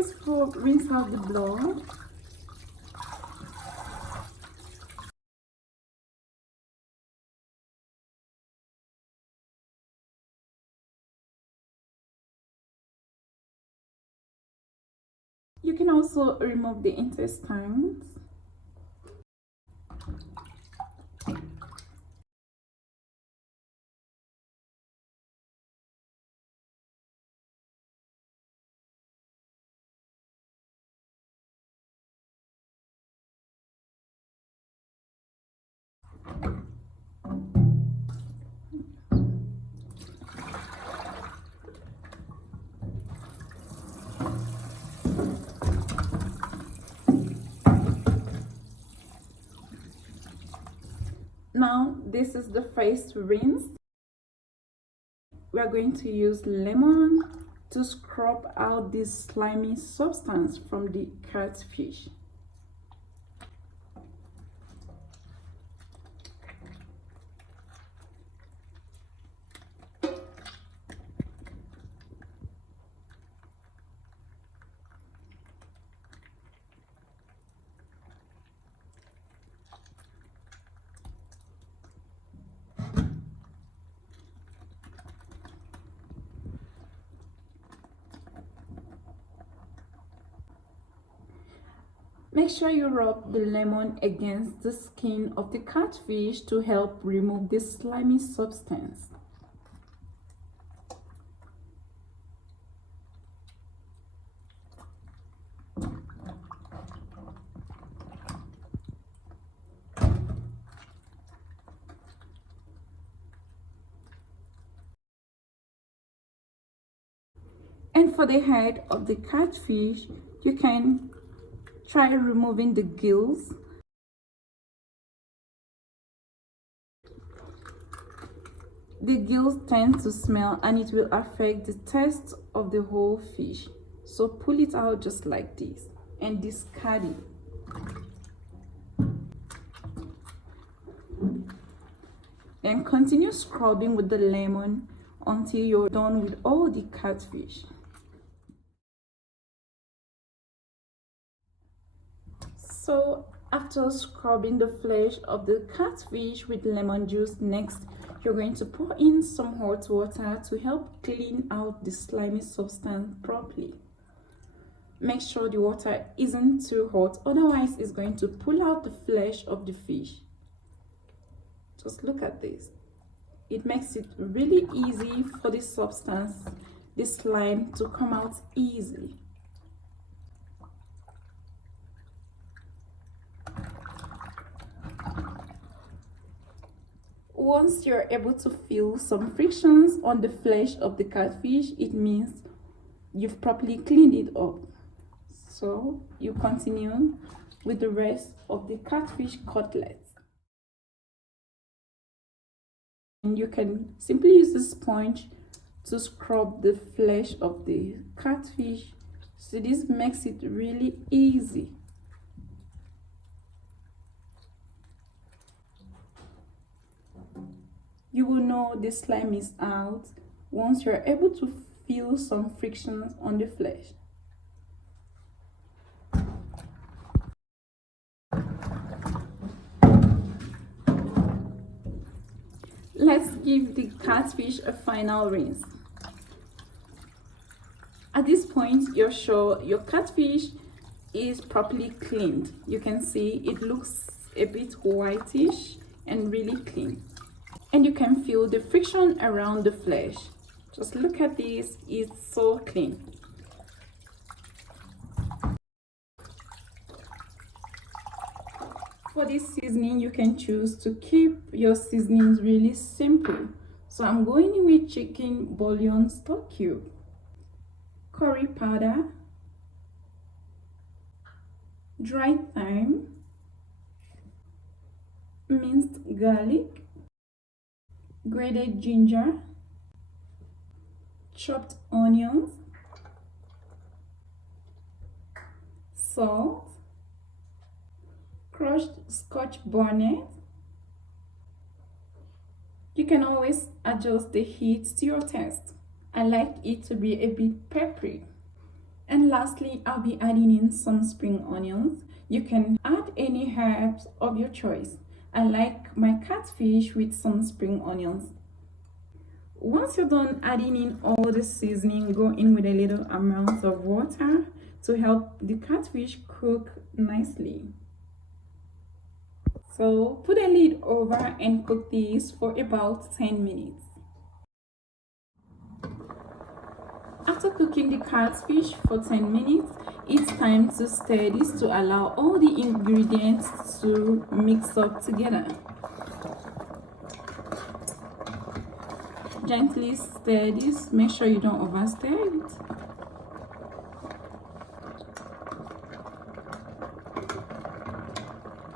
First of all, rinse out the blood. You can also remove the intestines. Now, this is the first rinse. We are going to use lemon to scrub out this slimy substance from the catfish. Make sure you rub the lemon against the skin of the catfish to help remove this slimy substance. And for the head of the catfish, you can try removing the gills. The gills tend to smell and it will affect the taste of the whole fish. So pull it out just like this and discard it. Then continue scrubbing with the lemon until you're done with all the catfish. So after scrubbing the flesh of the catfish with lemon juice, next you're going to pour in some hot water to help clean out the slimy substance properly. Make sure the water isn't too hot, otherwise it's going to pull out the flesh of the fish. Just look at this. It makes it really easy for the substance, the slime, to come out easily. Once you're able to feel some frictions on the flesh of the catfish, it means you've properly cleaned it up. So you continue with the rest of the catfish cutlets. And you can simply use the sponge to scrub the flesh of the catfish. So this makes it really easy. You will know the slime is out once you're able to feel some frictions on the flesh. Let's give the catfish a final rinse. At this point, you're sure your catfish is properly cleaned. You can see it looks a bit whitish and really clean. And you can feel the friction around the flesh. Just look at this, it's so clean. For this seasoning, you can choose to keep your seasonings really simple. So I'm going in with chicken bouillon stock cube, curry powder, dried thyme, minced garlic, grated ginger, chopped onions, salt, crushed scotch bonnet. You can always adjust the heat to your taste. I like it to be a bit peppery. And lastly, I'll be adding in some spring onions. You can add any herbs of your choice. I like my catfish with some spring onions. Once you're done adding in all the seasoning, go in with a little amount of water to help the catfish cook nicely. So put a lid over and cook this for about 10 minutes. After cooking the catfish for 10 minutes, it's time to stir this to allow all the ingredients to mix up together. Gently stir this, make sure you don't overstir it.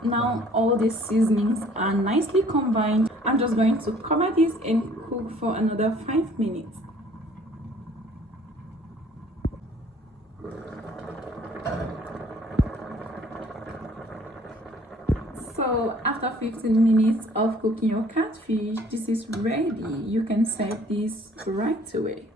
Now all the seasonings are nicely combined. I'm just going to cover this and cook for another 5 minutes. So after 15 minutes of cooking your catfish, this is ready. You can serve this right away.